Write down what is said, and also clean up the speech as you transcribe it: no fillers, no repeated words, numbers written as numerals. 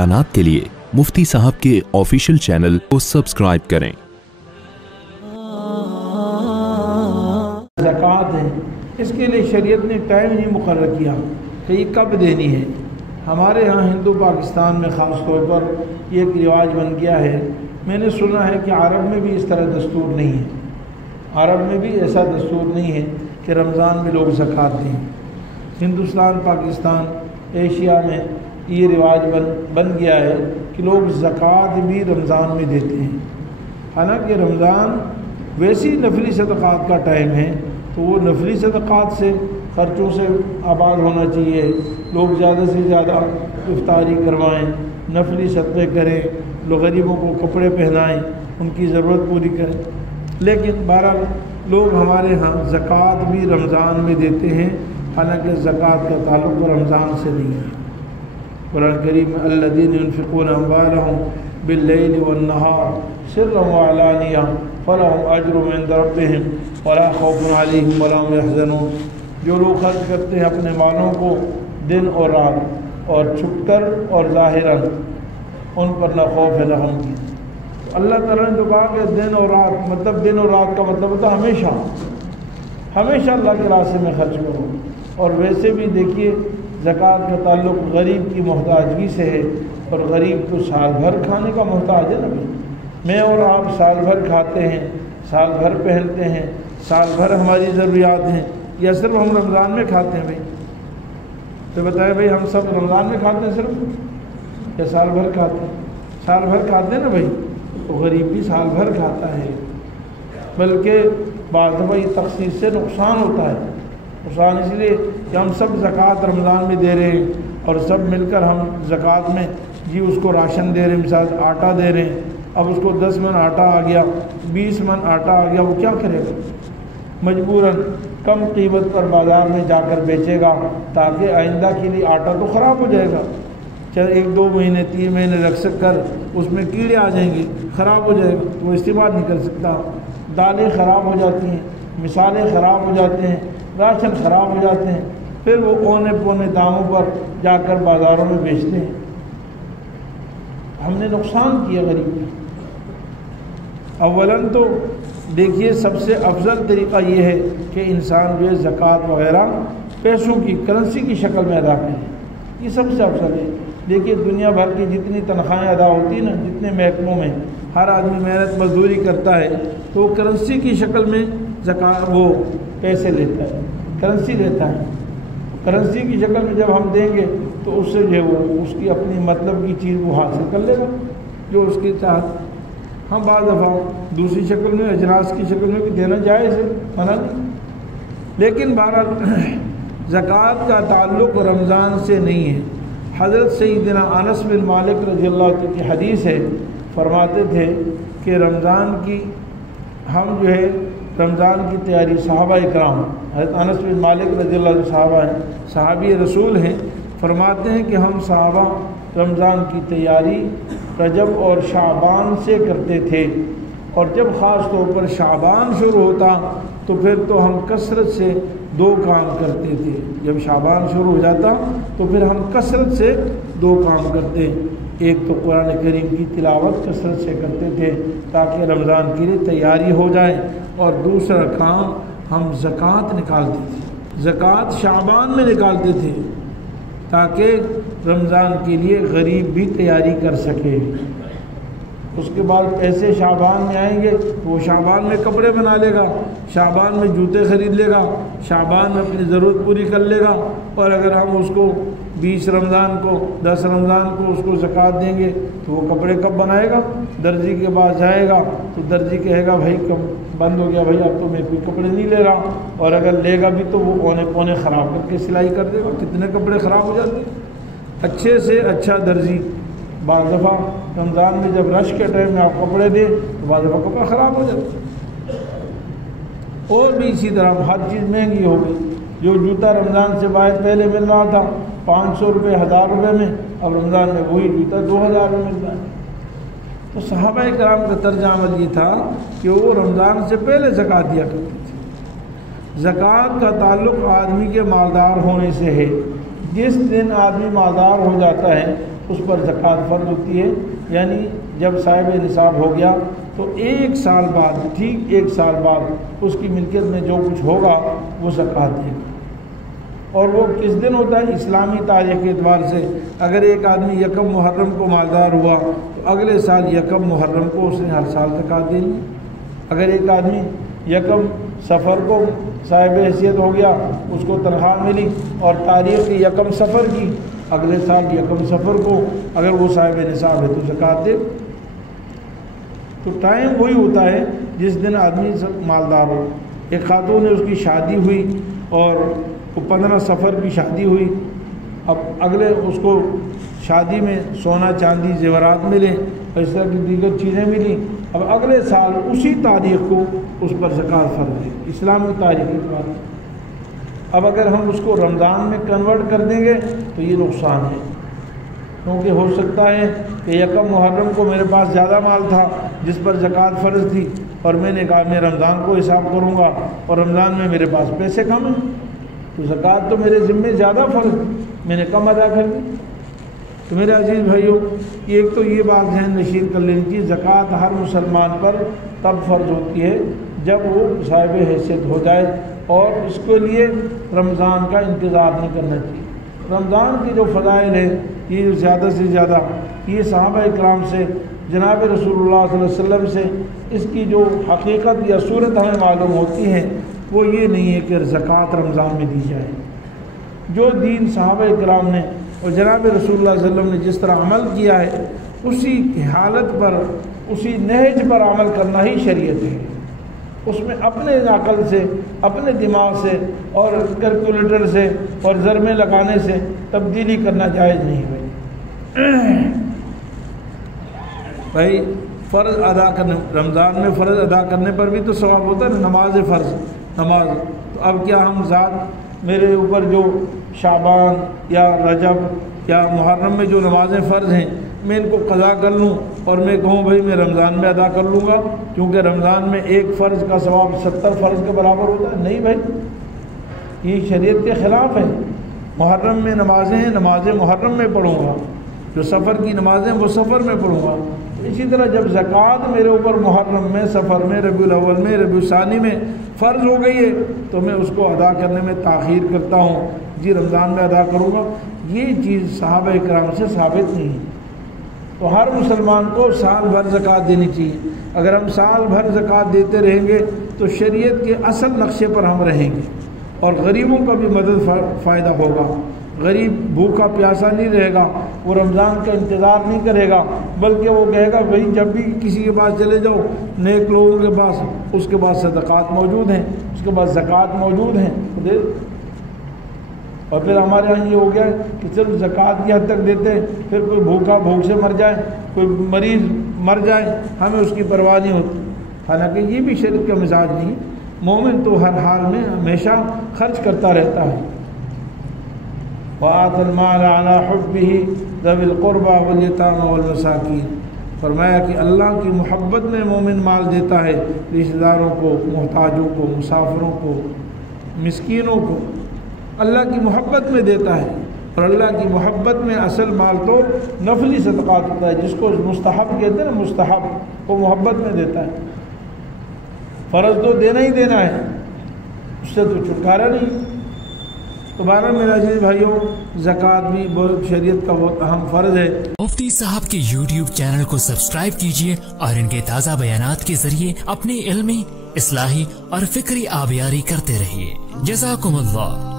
اعلانات کے لیے مفتی صاحब के ऑफिशियल चैनल को सब्सक्राइब करें। ज़कात है, इसके लिए शरीयत ने टाइम नहीं मुकर्रर किया कि ये कब देनी है। हमारे यहाँ हिंदू पाकिस्तान में ख़ास तौर पर ये एक रिवाज बन गया है। मैंने सुना है कि अरब में भी इस तरह दस्तूर नहीं है, अरब में भी ऐसा दस्तूर नहीं है कि रमज़ान में लोग ज़कात दें। हिंदुस्तान पाकिस्तान एशिया में ये रिवाज बन गया है कि लोग ज़कात भी रमज़ान में देते हैं। हालांकि रमज़ान वैसी नफली सदक़ात का टाइम है, तो वो नफली सदक़ात से ख़र्चों से आबाद होना चाहिए। लोग ज़्यादा से ज़्यादा इफ्तारी करवाएं, नफली सदक़े करें, लोग गरीबों को कपड़े पहनाएं, उनकी ज़रूरत पूरी करें। लेकिन बहरहाल लोग हमारे यहाँ ज़कात भी रमज़ान में देते हैं, हालांकि ज़कात का ताल्लुक़ रमज़ान से नहीं है। कुरान करीम में अल्लज़ीना युनफ़िक़ूना अम्वालहुम बिल्लैलि वन्नहार सिर्रन व अलानिया फलहुम अज्रुहुम इंद रब्बिहिम वला खौफुन अलैहिम वला हुम यहज़नून। जो लोग खर्च करते हैं अपने मालों को दिन और रात और छुपकर और ज़ाहिरन, उन पर न खौफ है न गम की। अल्लाह ताला ने तो कहा कि दिन और रात, मतलब दिन और रात का मतलब होता है हमेशा हमेशा अल्लाह के रास्ते में खर्च करो। और वैसे भी देखिए ज़कात का ताल्लुक़ गरीब की मोहताजगी से है, और गरीब तो साल भर खाने का मोहताज है ना भाई। मैं और आप साल भर खाते हैं, साल भर पहनते हैं, साल भर हमारी ज़रूरियात हैं, या सिर्फ हम रमज़ान में खाते हैं भाई? तो बताए भाई, हम सब रमज़ान में खाते हैं सिर्फ, या साल भर खाते हैं? साल भर खाते हैं ना भाई। तो गरीब भी साल भर खाता है, बल्कि बाद में तख़सीस से नुकसान होता है। नुकसान इसलिए कि हम सब ज़कात रमज़ान में दे रहे हैं, और सब मिलकर हम ज़कात में जी उसको राशन दे रहे हैं। मिसाल आटा दे रहे हैं, अब उसको 10 मन आटा आ गया, 20 मन आटा आ गया, वो क्या करेगा? मजबूरन कम कीमत पर बाज़ार में जाकर बेचेगा, ताकि आइंदा के लिए आटा तो ख़राब हो जाएगा। चाहे 1-2 महीने 3 महीने रख सक कर उसमें कीड़े आ जाएंगे, ख़राब हो जाएगा, वो इस्तेमाल नहीं कर सकता। दालें ख़राब हो जाती हैं, मिसालें ख़राब हो जाते हैं, राशन ख़राब हो जाते हैं, फिर वो औने पौने दामों पर जाकर बाज़ारों में बेचते हैं। हमने नुकसान किया गरीब का। अव्वलन तो देखिए, सबसे अफजल तरीक़ा ये है कि इंसान जो है ज़कात वग़ैरह पैसों की, करेंसी की शक्ल में अदा करे। ये सबसे अफजल है। देखिए, दुनिया भर की जितनी तनख्वाहें अदा होती हैं ना, जितने महकमों में हर आदमी मेहनत मजदूरी करता है, तो वो करेंसी की शक्ल में ज़कात वो पैसे लेता है, करेंसी लेता है। करेंसी की शक्ल में जब हम देंगे तो उससे जो है वो उसकी अपनी मतलब की चीज़ वो हासिल कर लेगा जो उसके साथ। हम बाद दफ़ा दूसरी शक्ल में, अजनास की शक्ल में भी देना जायज़ है, मना नहीं। लेकिन बहरहाल ज़कात का ताल्लुक़ रमज़ान से नहीं है। हज़रत सैयदना अनस बिन मालिक रज़ियल्लाहु अन्हु की हदीस है, फरमाते थे कि रमज़ान की हम जो है रमज़ान की तैयारी, सहाबा इकराम, हज़रत अनस बिन मालिक रज़ियल्लाहु अन्हु सहाबा हैं, सहाबी रसूल हैं, फरमाते हैं कि हम सहाबा रमज़ान की तैयारी रजब और शाबान से करते थे, और जब ख़ास तौर पर शाबान शुरू होता तो फिर तो हम कसरत से 2 काम करते थे। जब शाबान शुरू हो जाता तो फिर हम कसरत से 2 काम करते। एक तो कुरान करीम की तिलावत कसरत से करते थे ताकि रमज़ान के लिए तैयारी हो जाए, और दूसरा काम हम ज़कात निकालते थे। ज़कात शाबान में निकालते थे ताकि रमज़ान के लिए गरीब भी तैयारी कर सके। उसके बाद पैसे शाबान में आएंगे, वो शाबान में कपड़े बना लेगा, शाबान में जूते ख़रीद लेगा, शाबान में अपनी ज़रूरत पूरी कर लेगा। और अगर हम उसको 20 रमज़ान को, 10 रमज़ान को उसको ज़कात देंगे तो वो कपड़े कब बनाएगा? दर्जी के पास जाएगा तो दर्जी कहेगा भाई कब बंद हो गया भाई, अब तो मैं कोई कपड़े नहीं ले रहा। और अगर लेगा भी तो वो औने पौने ख़राब करके सिलाई कर देगा। कितने कपड़े ख़राब हो जाते हैं। अच्छे से अच्छा दर्जी बाद दफ़ा रमज़ान में जब रश के टाइम में आप कपड़े दें तो बाद दफ़ा कपड़ा ख़राब हो जाता है। और भी इसी तरह हर चीज़ महंगी हो गई। जो जूता रमज़ान से पहले मिल रहा था 500 रुपये, 1000 रुपये में, अब रमज़ान में वही जूता 2000 में मिल रहा है। तो सहाबा इकराम का तर्ज अमल ये था कि वो रमज़ान से पहले ज़कात दिया करते थे। ज़कात का ताल्लुक़ आदमी के मालदार होने से है। जिस दिन आदमी मालदार हो जाता है اس پر زکوٰۃ فرض ہوتی ہے، یعنی جب صاحب نصاب ہو گیا تو 1 سال بعد، ٹھیک 1 سال بعد اس کی ملکیت میں جو کچھ ہوگا وہ زکوٰۃ دے گا۔ اور وہ کس دن ہوتا ہے؟ اسلامی تاریخ کے اعتبار سے اگر ایک آدمی 1 محرم کو مالدار ہوا تو اگلے سال 1 محرم کو اس نے ہر سال زکوٰۃ دینی۔ اگر ایک آدمی 1 صفر کو صاحب حیثیت ہو گیا، اس کو تنخواہ ملی اور تاریخ 1 صفر کی، اگلے سال 1 صفر کو اگر وہ صاحب نصاب ہے تو زکوٰۃ دے۔ تو ٹائم وہی ہوتا ہے جس دن آدمی مالدار ہو۔ ایک خاتون ہے، اس کی شادی ہوئی اور 15 صفر کی شادی ہوئی، اب اگلے اس کو شادی میں سونا چاندی زیورات ملے اور اس طرح کی دیگر چیزیں ملی، اب اگلے سال اسی تاریخ کو اس پر زکوٰۃ فرض ہے اسلامی تاریخ کے بعد۔ اب اگر ہم اس کو رمضان میں کنورٹ کر دیں گے تو یہ نقصان ہے، کیونکہ ہو سکتا ہے کہ 1 محرم کو میرے پاس زیادہ مال تھا جس پر زکوٰۃ فرض تھی، اور میں نے کہا میں رمضان کو حساب کروں گا اور رمضان میں میرے پاس پیسے کم ہیں تو زکوٰۃ تو میرے ذمے زیادہ فرض، میں نے کم ادا کر دی۔ تو میرے عزیز بھائیوں، ایک تو یہ بات ذہن نشین کر لینی چاہیے، زکوٰۃ ہر مسلمان پر تب فرض ہوتی ہے جب وہ صاحب حیثیت ہو جائے، اور اس کے لیے رمضان کا انتظار نہیں کرنا چاہیے۔ رمضان کی جو فضائل ہے یہ زیادہ سے زیادہ یہ صحابہ اکرام سے، جناب رسول اللہ صلی اللہ علیہ وسلم سے اس کی جو حقیقت یا صورت ہمیں معلوم ہوتی ہے وہ یہ نہیں ہے کہ زکوٰۃ رمضان میں دی جائے۔ جو دین صحابہ اکرام نے اور جناب رسول اللہ صلی اللہ علیہ وسلم نے جس طرح عمل کیا ہے اسی کی حالت پر، اسی نہج پر عمل کرنا ہی شریعت ہے۔ اس میں اپنے عقل سے، اپنے دماغ سے اور کیلکولیٹر سے اور ضربیں لگانے سے تبدیلی کرنا جائز نہیں بھائی۔ فرض ادا کرنے، رمضان میں فرض ادا کرنے پر بھی تو ثواب ہوتا ہے نا، نماز فرض نماز۔ تو اب کیا ہم ذات میرے اوپر جو شعبان یا رجب یا محرم میں جو نمازیں فرض ہیں میں ان کو قضا کر لوں اور میں کہوں بھائی میں رمضان میں ادا کر لوں گا، کیونکہ رمضان میں 1 فرض کا ثواب 70 فرض کے برابر ہوتا ہے؟ نہیں بھائی، یہ شریعت کے خلاف ہے۔ محرم میں نمازیں ہیں، نمازیں محرم میں پڑھوں گا، جو سفر کی نمازیں وہ سفر میں پڑھوں گا۔ اسی طرح جب زکوٰۃ میرے اوپر محرم میں، سفر میں، ربیع الاول میں، ربیع الثانی میں فرض ہو گئی ہے تو میں اس کو ادا کرنے میں تاخیر کرتا ہوں، جی رمضان میں ادا کروں گا، یہ چیز صحابہ اکرام سے ثابت نہیں ہے۔ تو ہر مسلمان کو سال بھر زکوٰۃ دینی چاہیے۔ اگر ہم سال بھر زکوٰۃ دیتے رہیں گے تو شریعت کے اصل نقشے پر ہم رہیں گے، اور غریبوں کا بھی مدد فائدہ ہوگا۔ غریب بھوکا پیاسا نہیں رہے گا، وہ رمضان کا انتظار نہیں کرے گا، بلکہ وہ کہے گا بھائی جب بھی کسی کے پاس چلے جاؤ نیک لوگوں کے پاس، اس کے پاس صدقات موجود ہیں، اس کے پاس زکوٰۃ موجود ہیں، اور پھر ہمارے یہاں یہ ہو گیا کہ صرف زکوٰۃ کی حد تک دیتے ہیں، پھر کوئی بھوکا بھوک سے مر جائے، کوئی مریض مر جائے، ہمیں اس کی پرواہ نہیں ہوتی۔ حالانکہ یہ بھی شریعت کا مزاج نہیں، مومن تو ہر حال میں ہمیشہ خرچ کرتا رہتا ہے۔ وَآتَ الْمَالَ عَلَىٰ حُبِّهِ ذَوِي الْقُرْبَىٰ وَالْيَتَامَىٰ وَالْمَسَاكِينِ، فرمایا کہ اللہ کی محبت میں مومن مال دیتا ہے رشتہ داروں کو، محتاجوں کو، مسافروں کو، مسکینوں کو، اللہ کی محبت میں دیتا ہے۔ اور اللہ کی محبت میں اصل مال تو نفلی صدقات ہوتا ہے، جس کو مستحب کہتے ہیں نا، مستحب، وہ محبت میں دیتا ہے۔ فرض تو دینا ہی دینا ہے، اس سے تو چھٹکارا نہیں۔ تو بہرحال میرے عزیز بھائیوں، زکوٰۃ بھی بہت شریعت کا بہت اہم فرض ہے۔ مفتی صاحب کے یوٹیوب چینل کو سبسکرائب کیجئے اور ان کے تازہ بیانات کے ذریعے اپنی علمی، اصلاحی اور فکری آبیاری کرتے رہیے۔ جزاکم اللہ۔